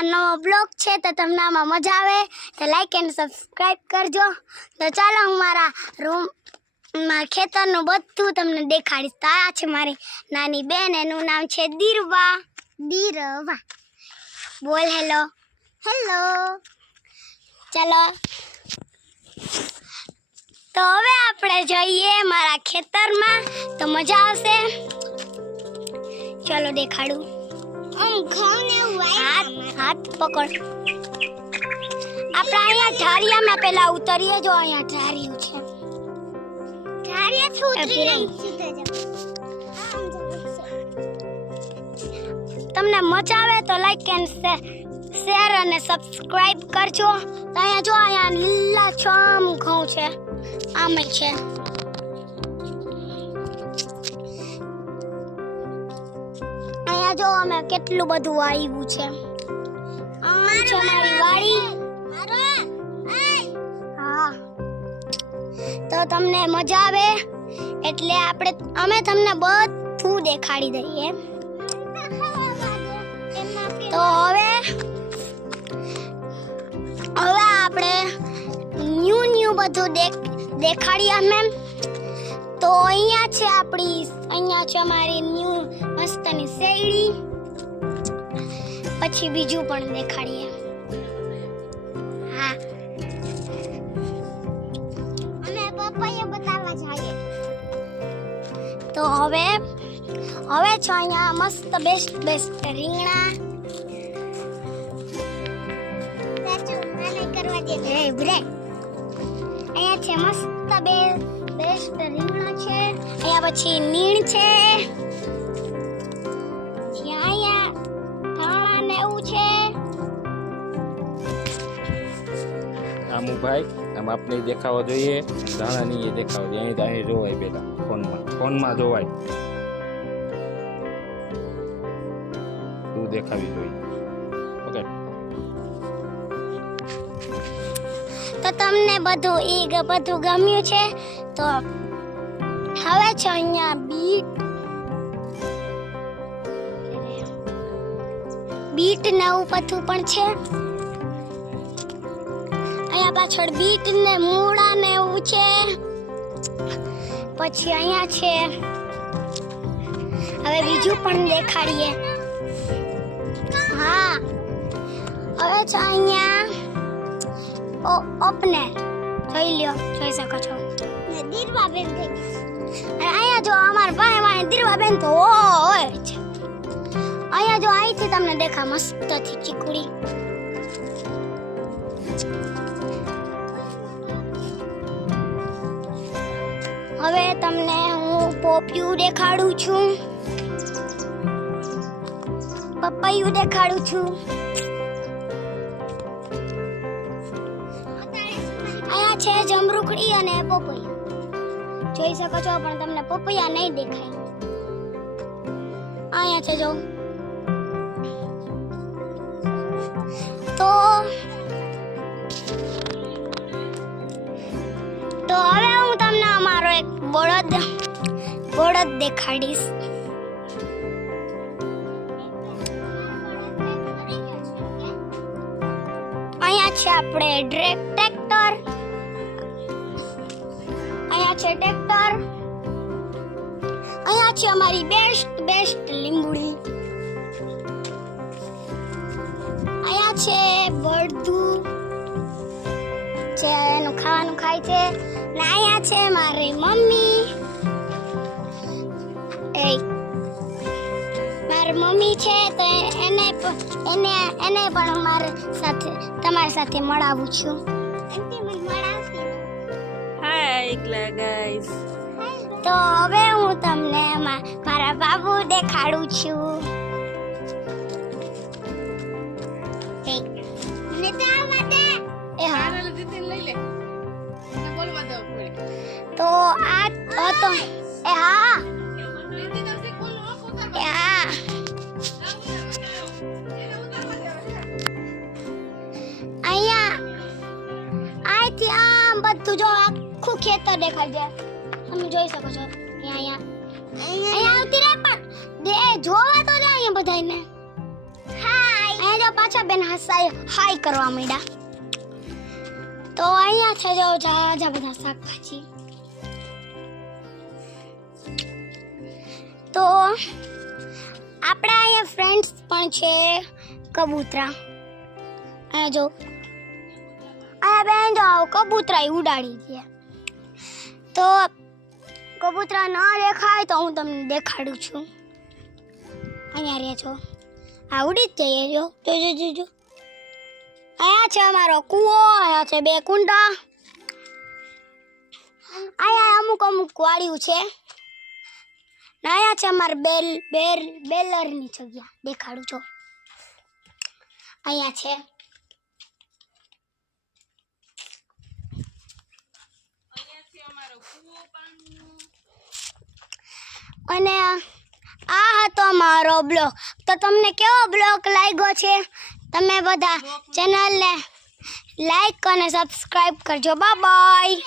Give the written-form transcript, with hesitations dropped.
આ નવો બ્લોગ છે તો તમને આમાં મજા આવે તો લાઈક એન્ડ સબસ્ક્રાઇબ કરજો. તો ચાલો હું મારા રૂમમાં ખેતરનું બધું તમને દેખાડીશ. તો આ છે મારી નાની બેન, એનું નામ છે દીરવા. દીરવા બોલ હેલો. હેલો. ચાલો તો હવે આપણે જઈએ મારા ખેતરમાં, તો મજા આવશે. ચાલો દેખાડું. હાથ પકડ. આપણે અહીંયા ઢારિયામાં પેલા ઉતરીએ. જો અહીંયા ઢારિયું છે. તમને મજા આવે તો લાઈક એન્ડ શેર અને સબસ્ક્રાઇબ કરજો. તો અહીંયા જો અહીંયા લીલા છમ ઘઉં છે, આમ છે. અહીંયા જો અમે કેટલું બધું આવ્યું છે. છે મારી વાડી. હા, તો તમને મજા આવે એટલે અમે તમને બધું દેખાડી દઈએ. તો હવે આપણે ન્યુ બધું દેખાડીએ અમે. તો અહીંયા છે અમારી ન્યુ મસ્તની શેરડી. પછી બીજું પણ દેખાડીએ. હા, અમે પપૈયા બતાવવા જઈએ. તો હવે છે અહીંયા મસ્ત બેસ્ટ રીંગણા. અહીંયા છે મસ્ત બેસ્ટ રીંગણા છે. અહીંયા પછી નીણ છે. અહીંયા ધાણા ને એવું છે. આમુ ભાઈ આમ આપણે દેખાવા જોઈએ, ધાણા ની એ દેખાવા જોઈએ. અહીં જોવાય પેલા ફોનમાં જોવાય. તું દેખાવી જોઈએ. ઓકે, તો તમને બધું ગમ્યું છે. તો હવે છે અહીંયા બીટ ને એવું બધું પણ છે. અહીંયા પાછળ બીટ ને મૂળા ને એવું છે. પછી અહીંયા છે, હવે બીજું પણ દેખાડીએ. હા, હવે છે અહીંયા ઓપને જોઈ શકો છો. દીરવાબેન અહીંયા જો અમારા ભાઈ દીરવાબેન તો હોય છે. અહીંયા જો અહીંથી તમને દેખા મસ્તથી ચીકુડી. હવે તમને હું પોપિયું દેખાડું છું, પપૈયું દેખાડું છું. અહીંયા છે જમરૂખડી અને પપૈયું જોઈ શકો છો, પણ તમને પપૈયા નહીં દેખાય. અહીંયા છે જો. તો હવે હું તમને અમારો એક બળદ દેખાડીશ. અહીંયા છે આપણે ટ્રેક્ટર. અહીંયા છે ટ્રેક્ટર. અહીંયા છે અમારી બેસ્ટ લીંબુડી. અહીંયા છે બળદું જે એનું ખાવાનું ખાય છે. ને અહીંયા છે મારી મમ્મી. મારી મમ્મી છે તો એને પણ તમારી સાથે મળાવું છું. Hi guys. તો હવે હું તમને મારા બાબુ દેખાડું છું. તો આ હતો. હા, અહીંથી આમ બધું જો આખું ખેતર દેખાય છે. તમે જોઈ શકો છો. અહીંયા આવતી રહે પણ જોવા તો જાય અહીંયા બધાને. હાય. અહીંયા જો પાછા બેન હાય કરવા માંડ્યા. તો અહીંયા છે જો જાજા બધા શાકભાજી. તો આપણા અહીંયા ફ્રેન્ડ્સ પણ છે કબૂતરા. અહીંયા જો અહીંયા બેન જો કબૂતરા ઉડાડી દે. તો કબૂતરા ન દેખાય તો હું તમને દેખાડું છું. અહીંયા રહે છો આ ઉડી જ જઈએ જો જો અહીંયા છે અમારો કૂવો. અહીંયા છે 2 કુંડા. અહીંયા અમુક વાળ્યું છે. ને અહીંયા છે અમારે બેલરની જગ્યા દેખાડું છો. અહીંયા છે અને આ હતો મારો બ્લોગ. તો તમને કેવો બ્લોગ લાગ્યો છે? તમે બધા ચેનલને લાઈક અને સબસ્ક્રાઈબ કરજો. Bye bye.